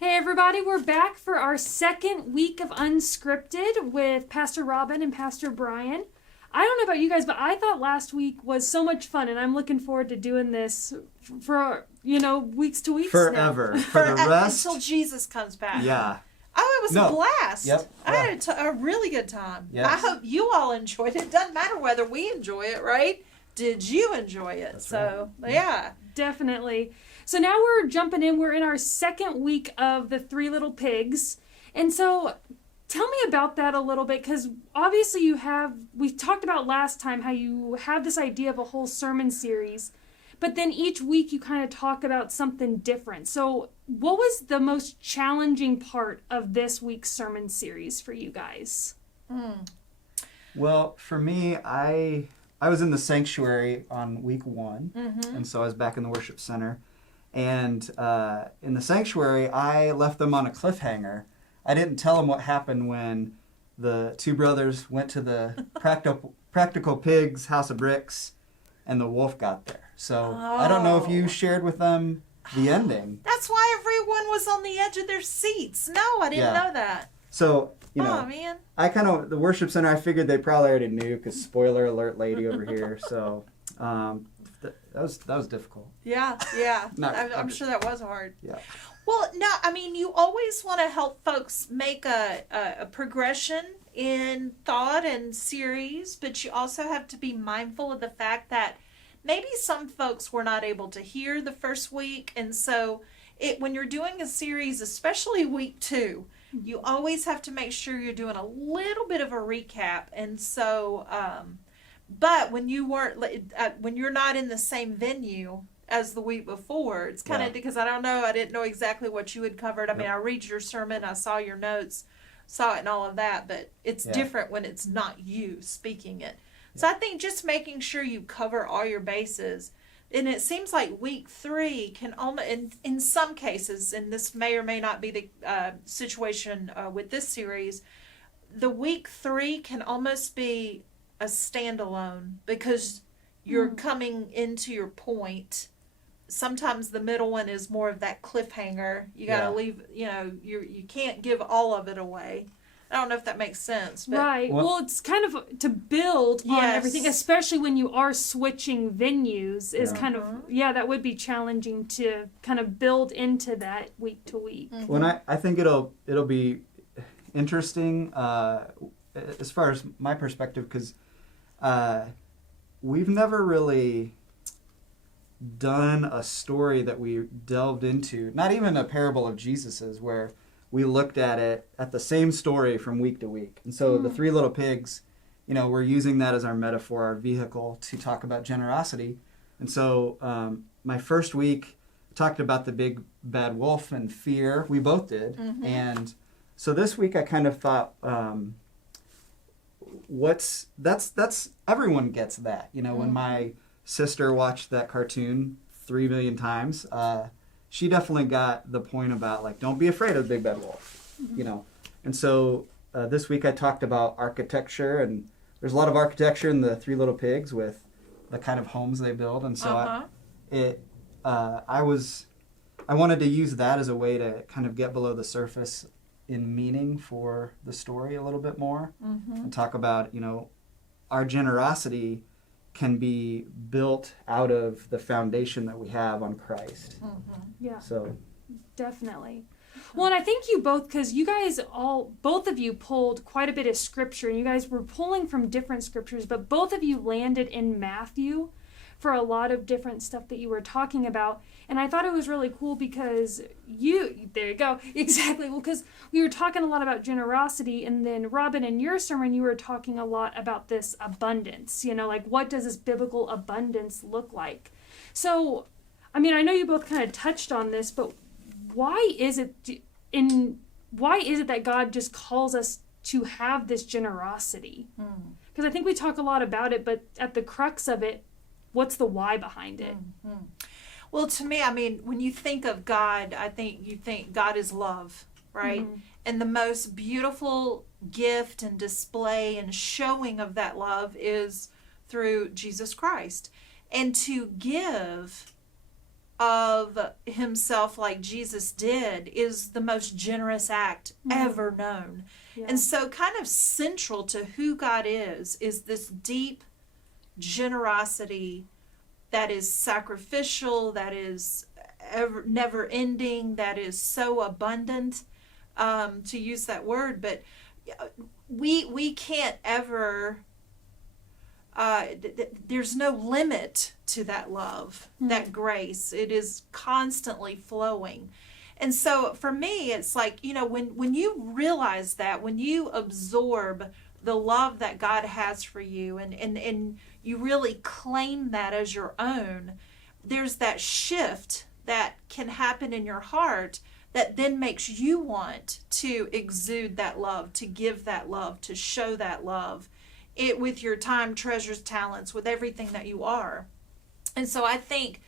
Hey everybody, we're back for our second week of Unscripted with Pastor Robyn and Pastor Brian. I don't know about you guys, but I thought last week was so much fun, and I'm looking forward to doing this for, weeks to weeks forever. now. For the rest. Until Jesus comes back. Yeah. Oh, it was a blast. Yep. I had a really good time. Yes. I hope you all enjoyed it. It doesn't matter whether we enjoy it, right? Did you enjoy it? That's so, right. yeah. Definitely. So now we're jumping in. We're in our second week of the Three Little Pigs. And so tell me about that a little bit, because obviously we talked about last time how you have this idea of a whole sermon series, but then each week you kind of talk about something different. So what was the most challenging part of this week's sermon series for you guys? Well, for me, I was in the sanctuary on week 1, and so I was back in the worship center. And in the sanctuary, I left them on a cliffhanger. I didn't tell them what happened when the two brothers went to the Practical Pigs House of Bricks and the wolf got there. So I don't know if you shared with them the ending. That's why everyone was on the edge of their seats. No, I didn't know that. So, Oh, man. the worship center, I figured they probably already knew, because spoiler alert lady over here. So that was difficult. Yeah. I'm sure that was hard. Yeah. Well, no, I mean, you always want to help folks make a progression in thought and series, but you also have to be mindful of the fact that maybe some folks were not able to hear the first week. And so when you're doing a series, especially week 2, you always have to make sure you're doing a little bit of a recap. And so, but when you're not in the same venue as the week before, it's kind of because I didn't know exactly what you had covered. I mean, I read your sermon, I saw your notes, saw it and all of that, but it's different when it's not you speaking it. So I think just making sure you cover all your bases. And it seems like week 3 can almost, in some cases, and this may or may not be the situation with this series, the week 3 can almost be a standalone because you're coming into your point. Sometimes the middle one is more of that cliffhanger. You got to leave, you can't give all of it away. I don't know if that makes sense. But Right. Well, it's kind of to build on everything, especially when you are switching venues, is kind of, that would be challenging to kind of build into that week to week. Well, I think it'll be interesting as far as my perspective, because we've never really done a story that we delved into, not even a parable of Jesus's, where we looked at the same story from week to week. And so the Three Little Pigs, we're using that as our metaphor, our vehicle to talk about generosity. And so my first week talked about the big bad wolf and fear. We both did. And so this week I kind of thought, that's everyone gets that. When my sister watched that cartoon 3 million times, she definitely got the point about, don't be afraid of the big bad wolf, And so this week I talked about architecture, and there's a lot of architecture in the Three Little Pigs with the kind of homes they build. And so I wanted to use that as a way to kind of get below the surface in meaning for the story a little bit more, and talk about, our generosity can be built out of the foundation that we have on Christ. Yeah. So definitely. Well, and I think you both, because you guys both of you pulled quite a bit of scripture, and you guys were pulling from different scriptures, but both of you landed in Matthew for a lot of different stuff that you were talking about. And I thought it was really cool because there you go, exactly. Well, because we were talking a lot about generosity, and then Robyn, in your sermon, you were talking a lot about this abundance, what does this biblical abundance look like? So, I mean, I know you both kind of touched on this, but why is it that God just calls us to have this generosity? Because I think we talk a lot about it, but at the crux of it, what's the why behind it? Well, to me, I mean, when you think of God, I think you think God is love, right? And the most beautiful gift and display and showing of that love is through Jesus Christ. And to give of himself like Jesus did is the most generous act ever known. Yeah. And so kind of central to who God is this deep generosity that is sacrificial, that is never ending, that is so abundant, to use that word. But we can't ever, there's no limit to that love, that grace. It is constantly flowing. And so for me, it's like, when you realize that, when you absorb the love that God has for you, and you really claim that as your own, there's that shift that can happen in your heart that then makes you want to exude that love, to give that love, to show that love, it with your time, treasures, talents, with everything that you are. And so I think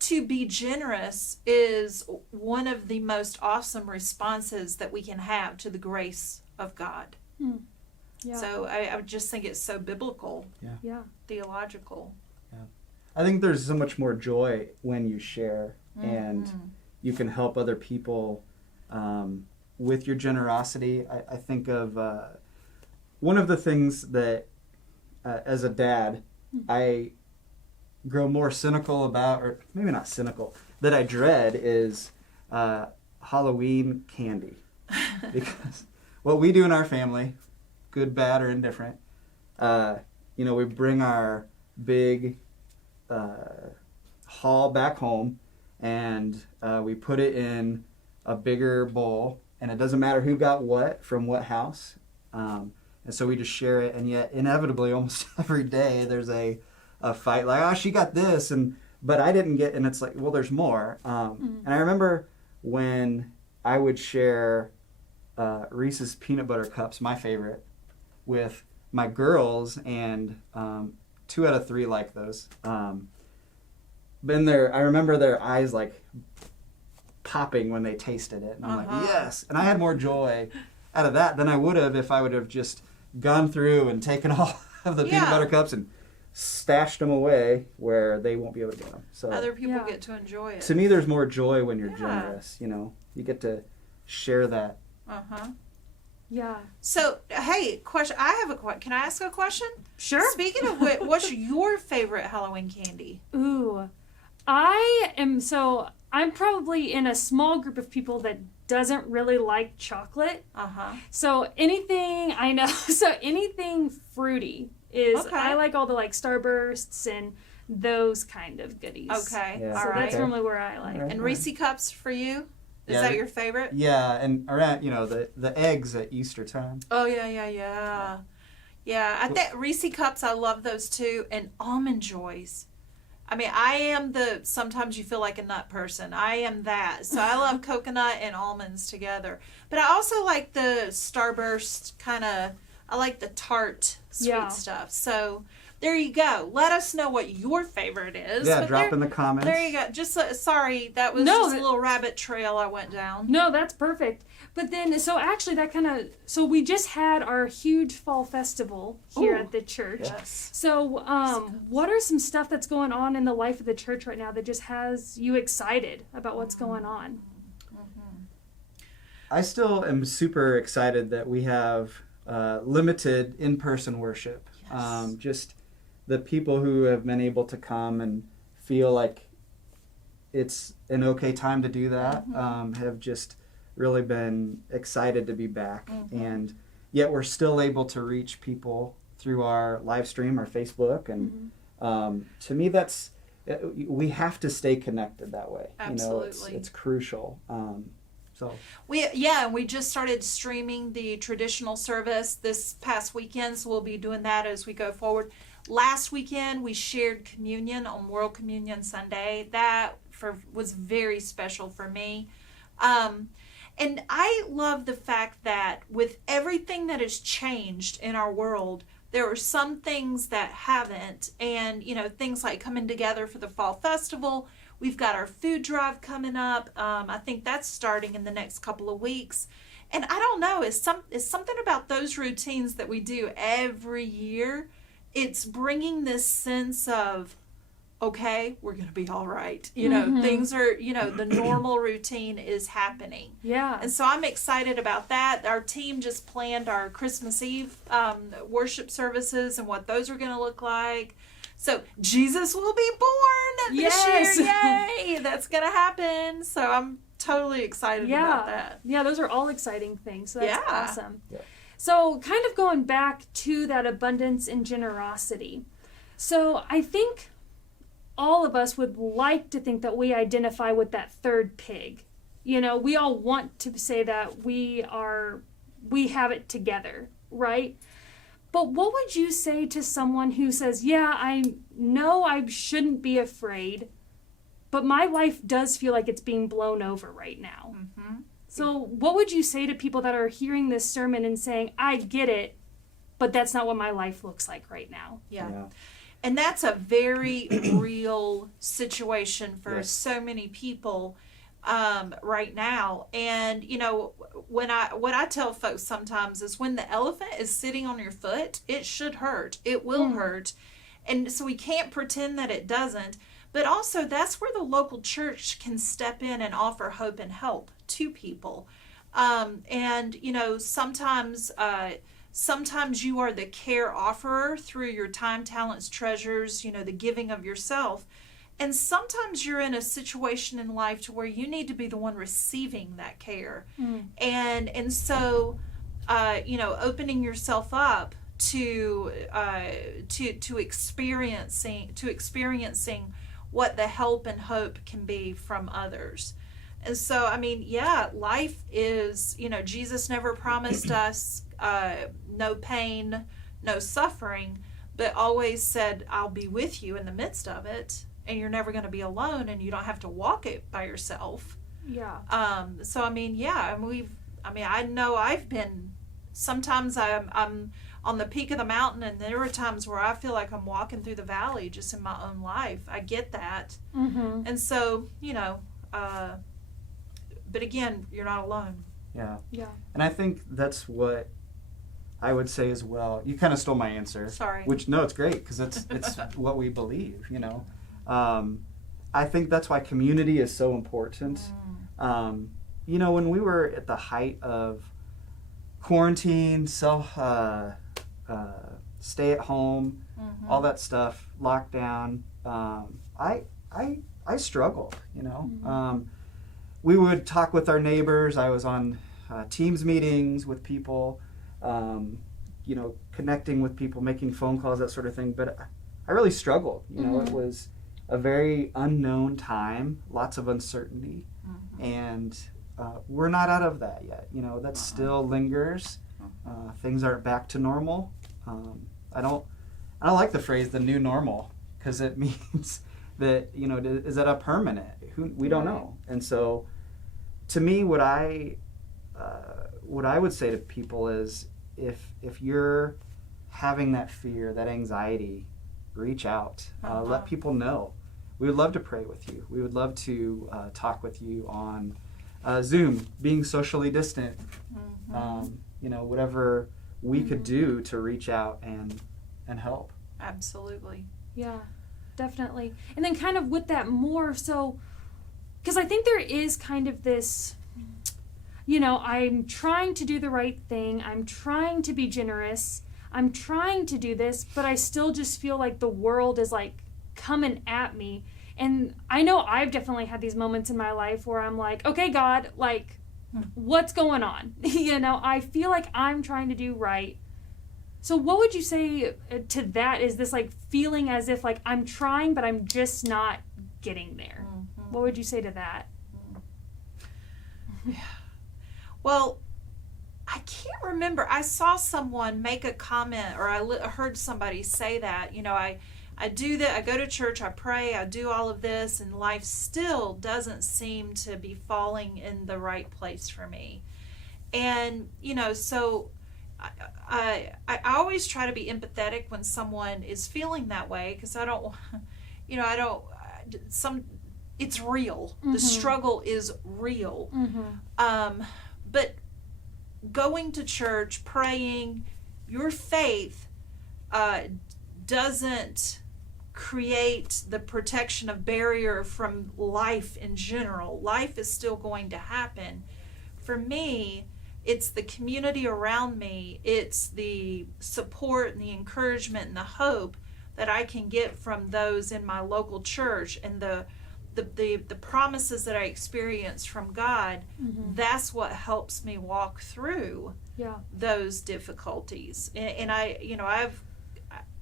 to be generous is one of the most awesome responses that we can have to the grace of God. Yeah. So I would just think it's so biblical, Yeah. theological. I think there's so much more joy when you share and you can help other people with your generosity. I think of one of the things that, as a dad, I grow more cynical about, or maybe not cynical, that I dread is Halloween candy. Because what we do in our family, good, bad, or indifferent, we bring our big haul back home, and we put it in a bigger bowl, and it doesn't matter who got what from what house, and so we just share it. And yet inevitably almost every day there's a fight, like, oh, she got this, but I didn't get, and it's like, well, there's more. And I remember when I would share Reese's peanut butter cups, my favorite, with my girls, and 2 out of 3 like those. I remember their eyes like popping when they tasted it, and I'm like, yes. And I had more joy out of that than I would have if I would have just gone through and taken all of the peanut butter cups and stashed them away where they won't be able to get them. So Other people get to enjoy it. to me, there's more joy when you're generous. You get to share that. Yeah. So, hey, question. I have a question. Can I ask a question? Sure. Speaking of which, what's your favorite Halloween candy? Ooh. I'm probably in a small group of people that doesn't really like chocolate. So anything fruity is, Okay. I like all the like Starbursts and those kind of goodies. Okay. Yeah. All So right. that's normally where I like. All right. And Reese Cups for you? Is Yeah, that your favorite? Yeah, and around, the eggs at Easter time. Oh, yeah. Yeah, I think Reese Cups, I love those too. And Almond Joys. I mean, I am sometimes you feel like a nut person. I am that. So I love coconut and almonds together. But I also like the Starburst I like the tart sweet stuff. So there you go. Let us know what your favorite is. Yeah, But drop in the comments. There you go. Just sorry, that was just a little rabbit trail I went down. No, that's perfect. But then, so actually so we just had our huge fall festival here at the church. Yes. So what are some stuff that's going on in the life of the church right now that just has you excited about what's going on? I still am super excited that we have limited in-person worship. Yes. Just the people who have been able to come and feel like it's an okay time to do that have just really been excited to be back. And yet we're still able to reach people through our live stream, our Facebook. And to me, we have to stay connected that way. Absolutely. It's crucial. We just started streaming the traditional service this past weekend, so we'll be doing that as we go forward. Last weekend we shared communion on World Communion Sunday. That was very special for me. And I love the fact that with everything that has changed in our world, there are some things that haven't. And, things like coming together for the Fall Festival. We've got our food drive coming up. I think that's starting in the next couple of weeks. And I don't know, it's something about those routines that we do every year. It's bringing this sense of okay, we're going to be all right. You know, things are, you know, the normal routine is happening. Yeah. And so I'm excited about that. Our team just planned our Christmas Eve worship services and what those are going to look like. So Jesus will be born this year. Yay! That's going to happen. So I'm totally excited about that. Yeah, those are all exciting things. So that's awesome. Yeah. So kind of going back to that abundance and generosity. So I think all of us would like to think that we identify with that third pig. You know, we all want to say that we have it together, right? But what would you say to someone who says, yeah, I know I shouldn't be afraid, but my life does feel like it's being blown over right now? Mm-hmm. So what would you say to people that are hearing this sermon and saying, I get it, but that's not what my life looks like right now? Yeah. And that's a very real situation for so many people right now. And, you know, what I tell folks sometimes is when the elephant is sitting on your foot, it should hurt. It will hurt. And so we can't pretend that it doesn't. But also that's where the local church can step in and offer hope and help to people. And, you know, sometimes you are the care offerer through your time, talents, treasures, you know, the giving of yourself. And sometimes you're in a situation in life to where you need to be the one receiving that care. And so, you know, opening yourself up to experiencing what the help and hope can be from others. And so, I mean, yeah, life is, you know, Jesus never promised us no pain, no suffering, but always said, I'll be with you in the midst of it, and you're never going to be alone, and you don't have to walk it by yourself. Yeah. So, I mean, yeah, I know I've been, sometimes I'm on the peak of the mountain, and there are times where I feel like I'm walking through the valley just in my own life. I get that. Mm-hmm. And so, you know, but again, you're not alone. Yeah. Yeah. And I think that's what I would say as well. You kind of stole my answer. Sorry. Which, no, it's great because it's what we believe, you know. I think that's why community is so important. You know, when we were at the height of quarantine, stay at home, all that stuff, lockdown, I struggled, you know. We would talk with our neighbors. I was on Teams meetings with people, you know, connecting with people, making phone calls, that sort of thing. But I really struggled. You know, it was a very unknown time, lots of uncertainty, and we're not out of that yet. You know, that still lingers. Things aren't back to normal. I don't like the phrase "the new normal" because it means that, you know, is that a permanent? We don't know. And so, to me, what I would say to people is, if you're having that fear, that anxiety, reach out. Let people know. We would love to pray with you. We would love to talk with you on Zoom, being socially distant. You know, whatever we could do to reach out and help. Absolutely. Yeah, definitely. And then kind of with that more, so, because I think there is kind of this, you know, I'm trying to do the right thing. I'm trying to be generous. I'm trying to do this, but I still just feel like the world is like coming at me. And I know I've definitely had these moments in my life where I'm like, okay, God, like, what's going on? You know, I feel like I'm trying to do right. So what would you say to that? Is this like feeling as if like I'm trying, but I'm just not getting there? What would you say to that? Well, I can't remember. I saw someone make a comment, or I heard somebody say that, you know, I do that, I go to church, I pray, I do all of this, and life still doesn't seem to be falling in the right place for me. And, you know, so I always try to be empathetic when someone is feeling that way, because I don't, you know, it's real. The struggle is real. But going to church, praying, your faith doesn't create the protection of barrier from life in general. Life is still going to happen. For me, it's the community around me. It's the support and the encouragement and the hope that I can get from those in my local church, and the promises that I experience from God. That's what helps me walk through those difficulties. And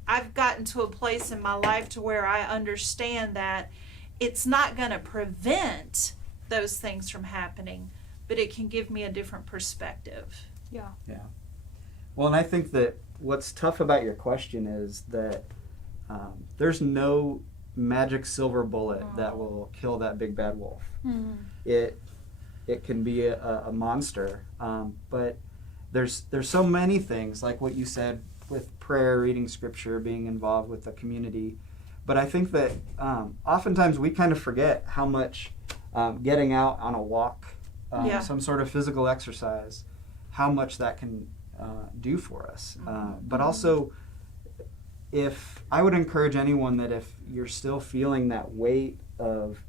I've gotten to a place in my life to where I understand that it's not going to prevent those things from happening, but it can give me a different perspective. Yeah. Well, and I think that what's tough about your question is that there's no magic silver bullet that will kill that big bad wolf. It can be a monster, but there's so many things, like what you said with prayer, reading scripture, being involved with the community. But I think that oftentimes we kind of forget how much getting out on a walk, some sort of physical exercise, how much that can do for us. But also, if I would encourage anyone that if you're still feeling that weight of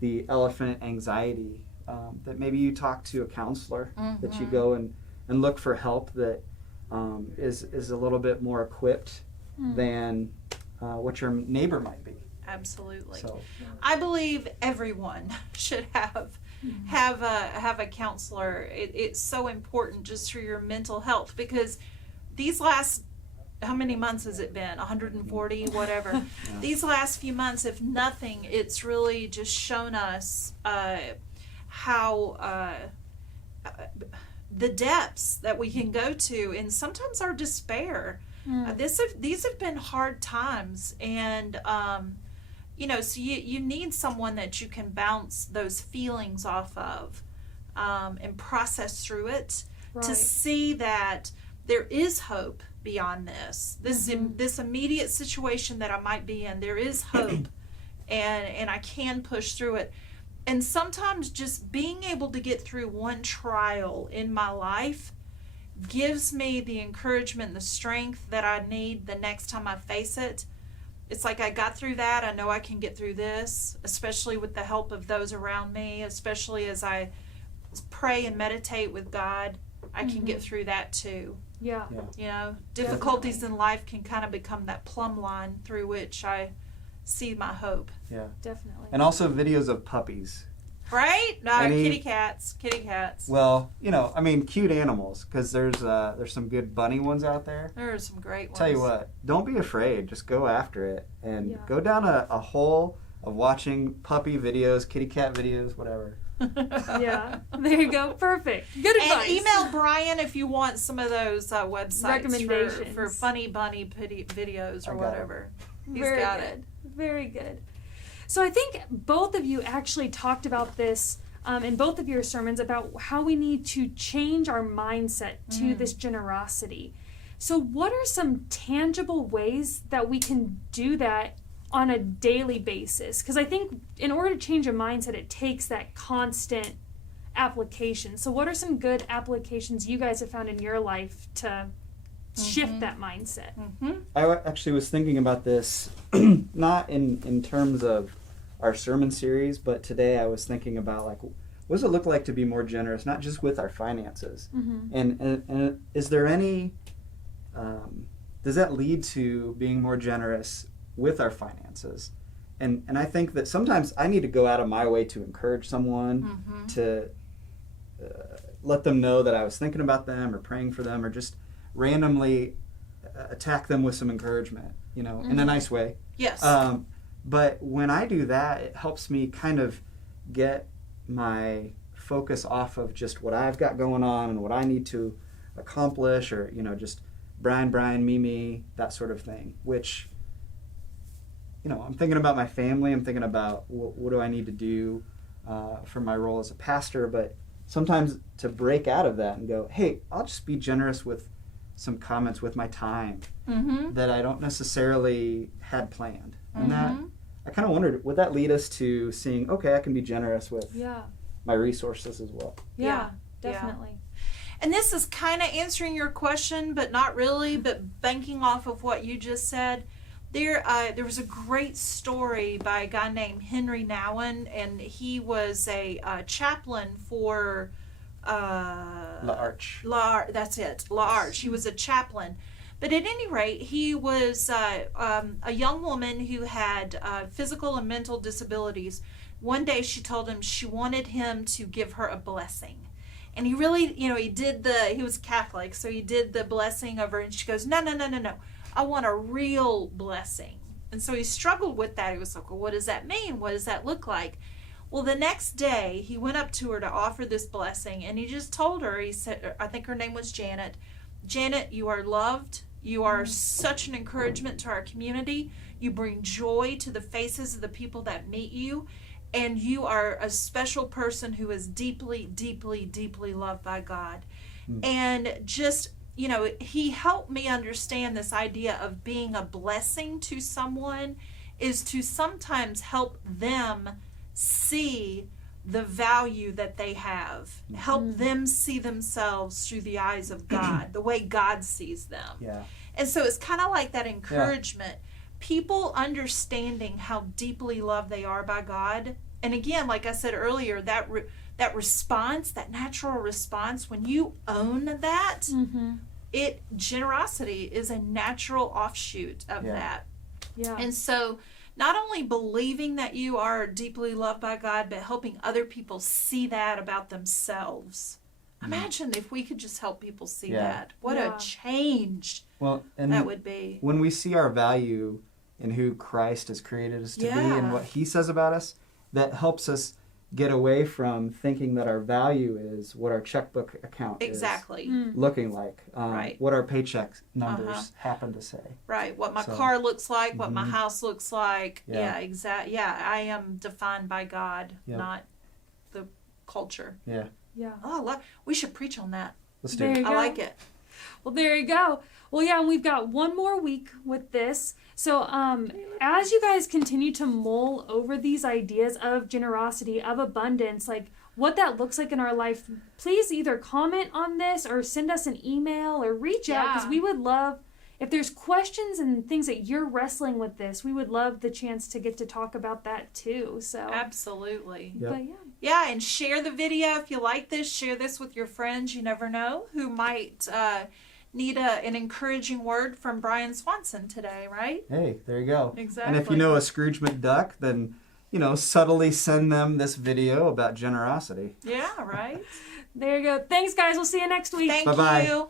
the elephant anxiety, that maybe you talk to a counselor, that you go and look for help that is a little bit more equipped than what your neighbor might be. Absolutely. So, I believe everyone should have a counselor. It's so important just for your mental health, because these last, how many months has it been? 140, whatever. These last few months, if nothing, it's really just shown us how the depths that we can go to, and sometimes our despair. These have been hard times, and so you need someone that you can bounce those feelings off of, and process through it, to see that there is hope beyond this immediate situation that I might be in. There is hope, and I can push through it. And sometimes just being able to get through one trial in my life gives me the encouragement and the strength that I need the next time I face it. It's like, I got through that, I know I can get through this, especially with the help of those around me, especially as I pray and meditate with God. I can get through that too. Yeah. Difficulties in life can kind of become that plumb line through which I see my hope. Yeah. Definitely. And also videos of puppies. Right? No, kitty cats. Well, cute animals, because there's some good bunny ones out there. There are some great ones. Tell you what, don't be afraid. Just go after it and go down a hole of watching puppy videos, kitty cat videos, whatever. Yeah, there you go. Perfect. Good advice. And email Brian if you want some of those websites recommendations for funny bunny videos or whatever. He's got it. Very good. So I think both of you actually talked about this in both of your sermons, about how we need to change our mindset to this generosity. So what are some tangible ways that we can do that on a daily basis? Because I think in order to change a mindset, it takes that constant application. So what are some good applications you guys have found in your life to shift that mindset? I actually was thinking about this, not in terms of our sermon series, but today I was thinking about, like, what does it look like to be more generous, not just with our finances? And is there any, does that lead to being more generous with our finances? And I think that sometimes I need to go out of my way to encourage someone, to let them know that I was thinking about them or praying for them, or just randomly attack them with some encouragement, in a nice way. Yes. But when I do that, it helps me kind of get my focus off of just what I've got going on and what I need to accomplish, or, just Brian, me, that sort of thing, which, I'm thinking about my family. I'm thinking about what do I need to do for my role as a pastor. But sometimes to break out of that and go, hey, I'll just be generous with some comments with my time that I don't necessarily had planned. And that, I kind of wondered, would that lead us to seeing, okay, I can be generous with my resources as well? Yeah, definitely. And this is kind of answering your question, but not really, but banking off of what you just said. There was a great story by a guy named Henry Nouwen, and he was a chaplain for L'Arche. That's it, L'Arche. He was a chaplain. But at any rate, he was a young woman who had physical and mental disabilities. One day she told him she wanted him to give her a blessing. And he really, he was Catholic, so he did the blessing of her, and she goes, no. I want a real blessing. And so he struggled with that. He was like, well, what does that mean? What does that look like? Well, the next day, he went up to her to offer this blessing, and he just told her, he said, I think her name was Janet, Janet, you are loved. You are such an encouragement to our community. You bring joy to the faces of the people that meet you. And you are a special person who is deeply, deeply, deeply loved by God. And just, he helped me understand this idea of being a blessing to someone is to sometimes help them see the value that they have. Help them see themselves through the eyes of God, the way God sees them. Yeah. And so it's kind of like that encouragement. People understanding how deeply loved they are by God. And again, like I said earlier, that response, that natural response, when you own that, generosity is a natural offshoot of that. Yeah. And so not only believing that you are deeply loved by God, but helping other people see that about themselves. Imagine if we could just help people see that. What a change that would be. When we see our value in who Christ has created us to be and what he says about us, that helps us get away from thinking that our value is what our checkbook account is looking like, what our paycheck numbers happen to say. Right, what my car looks like, what my house looks like. Exactly. Yeah, I am defined by God, not the culture. Yeah. Yeah. Oh, we should preach on that. Let's do it. I like it. Well, there you go. Well, yeah, and we've got one more week with this. So as you guys continue to mull over these ideas of generosity, of abundance, like what that looks like in our life, please either comment on this or send us an email or reach out, because we would love, if there's questions and things that you're wrestling with this, we would love the chance to get to talk about that too. So Absolutely. Yep. But Yeah, and share the video if you like this. Share this with your friends. You never know who might need an encouraging word from Brian Swanson today, right? Hey, there you go. Exactly. And if you know a Scrooge McDuck, then, subtly send them this video about generosity. Yeah, right. there you go. Thanks, guys. We'll see you next week. Thank Bye-bye. you.